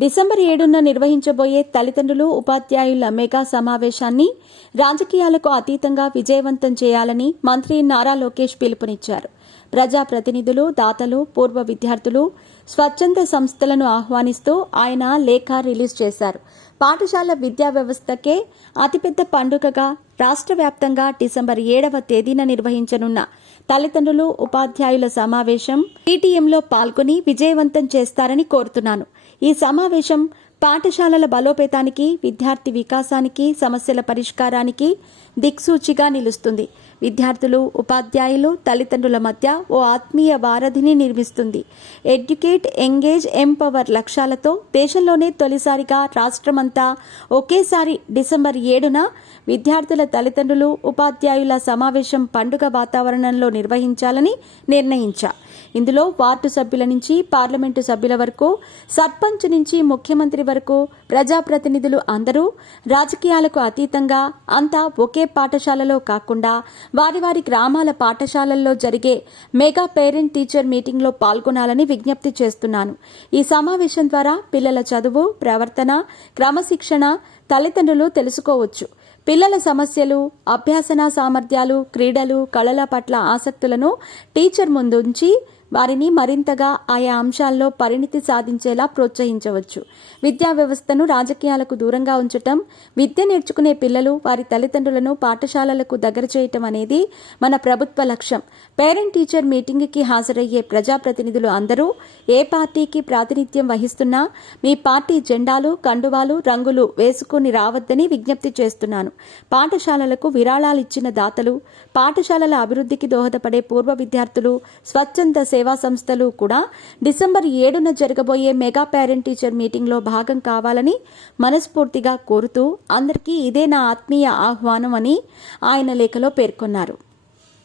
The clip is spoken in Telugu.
డిసెంబర్ 7న నిర్వహించబోయే తల్లిదండ్రులు ఉపాధ్యాయుల మెగా సమావేశాన్ని రాజకీయాలకు అతీతంగా విజయవంతం చేయాలని మంత్రి నారా లోకేష్ పిలుపునిచ్చారు. ప్రజాప్రతినిధులు, దాతలు, పూర్వ విద్యార్థులు, స్వచ్ఛంద సంస్థలను ఆహ్వానిస్తూ ఆయన లేఖ రిలీజ్ చేశారు. పాఠశాల విద్యా వ్యవస్థకే అతిపెద్ద పండుగగా రాష్ట్ర వ్యాప్తంగా డిసెంబర్ 7వ తేదీన నిర్వహించనున్న తల్లిదండ్రులు ఉపాధ్యాయుల సమావేశం పీటీఎంలో పాల్గొని విజయవంతం చేస్తారని కోరుతున్నాను. ఈ సమావేశం పాఠశాలల బలోపేతానికి, విద్యార్థి వికాసానికి, సమస్యల పరిష్కారానికి దిక్సూచిగా నిలుస్తుంది. విద్యార్థులు, ఉపాధ్యాయులు, తల్లిదండ్రుల మధ్య ఓ ఆత్మీయ వారధిని నిర్మిస్తుంది. ఎడ్యుకేట్, ఎంగేజ్, ఎంపవర్ లక్ష్యాలతో దేశంలోనే తొలిసారిగా రాష్ట్రమంతా ఒకేసారి డిసెంబర్ 7న విద్యార్థుల, తల్లిదండ్రులు, ఉపాధ్యాయుల సమావేశం పండుగ వాతావరణంలో నిర్వహించాలని నిర్ణయించా. ఇందులో వార్డు సభ్యుల నుంచి పార్లమెంటు సభ్యుల వరకు, సర్పంచ్ నుంచి ముఖ్యమంత్రి వరకు ప్రజాప్రతినిధులు అందరూ రాజకీయాలకు అతీతంగా అంతా ఒకే పాఠశాలలో కాకుండా వారి వారి గ్రామాల పాఠశాలల్లో జరిగే మెగా పేరెంట్ టీచర్ మీటింగ్లో పాల్గొనాలని విజ్ఞప్తి చేస్తున్నాను. ఈ సమావేశం ద్వారా పిల్లల చదువు, ప్రవర్తన, క్రమశిక్షణ తల్లిదండ్రులు తెలుసుకోవచ్చు. పిల్లల సమస్యలు, అభ్యాసన సామర్థ్యాలు, క్రీడలు, కళల పట్ల ఆసక్తులను టీచర్ ముందుంచి వారిని మరింతగా ఆయా అంశాల్లో పరిణితి సాధించేలా ప్రోత్సహించవచ్చు. విద్యా వ్యవస్థను రాజకీయాలకు దూరంగా ఉంచటం, విద్య నేర్చుకునే పిల్లలు, వారి తల్లిదండ్రులను పాఠశాలలకు దగ్గర చేయటం అనేది మన ప్రభుత్వ లక్ష్యం. పేరెంట్ టీచర్ మీటింగ్కి హాజరయ్యే ప్రజాప్రతినిధులు అందరూ ఏ పార్టీకి ప్రాతినిధ్యం వహిస్తున్నా మీ పార్టీ జెండాలు, కండువాలు, రంగులు వేసుకుని రావద్దని విజ్ఞప్తి చేస్తున్నాను. పాఠశాలలకు విరాళాలిచ్చిన దాతలు, పాఠశాలల అభివృద్ధికి దోహదపడే పూర్వ విద్యార్థులు, స్వచ్ఛంద సేవా సంస్థలు కూడా డిసెంబర్ 7న జరగబోయే మెగా పేరెంట్ టీచర్ మీటింగ్లో భాగం కావాలని మనస్ఫూర్తిగా కోరుతూ అందరికీ ఇదే నా ఆత్మీయ ఆహ్వానం అని ఆయన లేఖలో పేర్కొన్నారు.